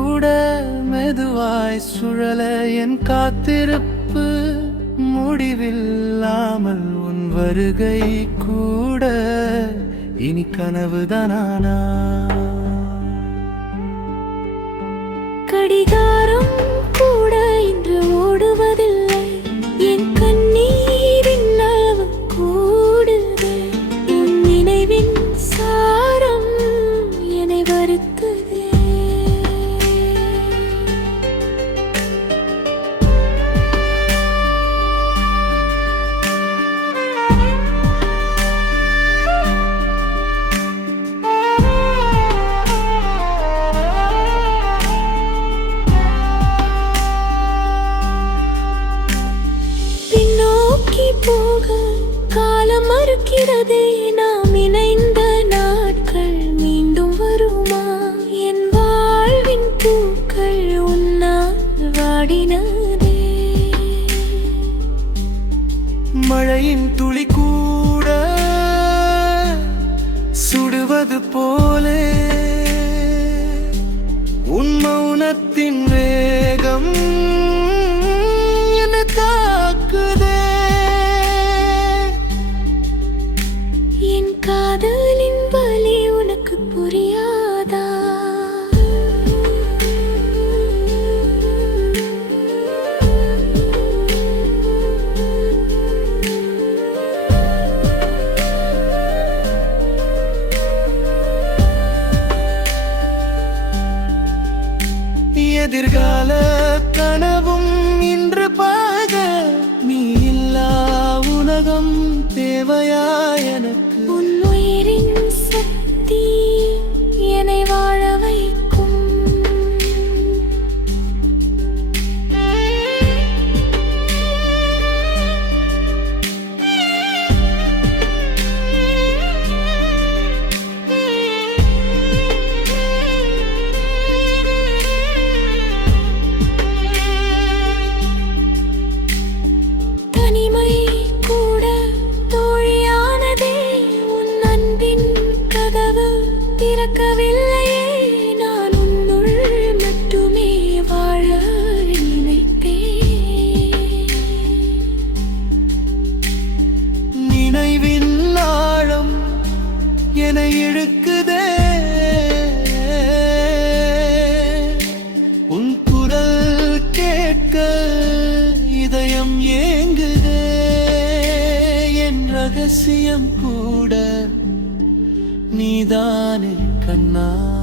கூட மெதுவாய் சுழல என் காத்திருப்பு முடிவில்லாமல் உன் வருகை கூட. இனி கனவுதானா கடிகாரம் போக காலம் மறுக்கிறதே நாம் இணைந்த நாட்கள் மீண்டும் வருமா? என் வாழ்வின் பூக்கள் உன்னால் வாடினதே. மழையின் துளி கூட சுடுவது போலே எதிர்கால கனவும் இன்று பாக. நீ இல்லா உலகம் தேவையா எனக்கு? உன் திறக்கவில்லையே நான் உன்னுள் மட்டுமே வாழ நினைத்தேன். நினைவின் ஆழம் என இழுக்குதே. உன் குரல் கேட்க இதயம் ஏங்குதே. என் ரகசியம் கூட நீதானே கண்ணா.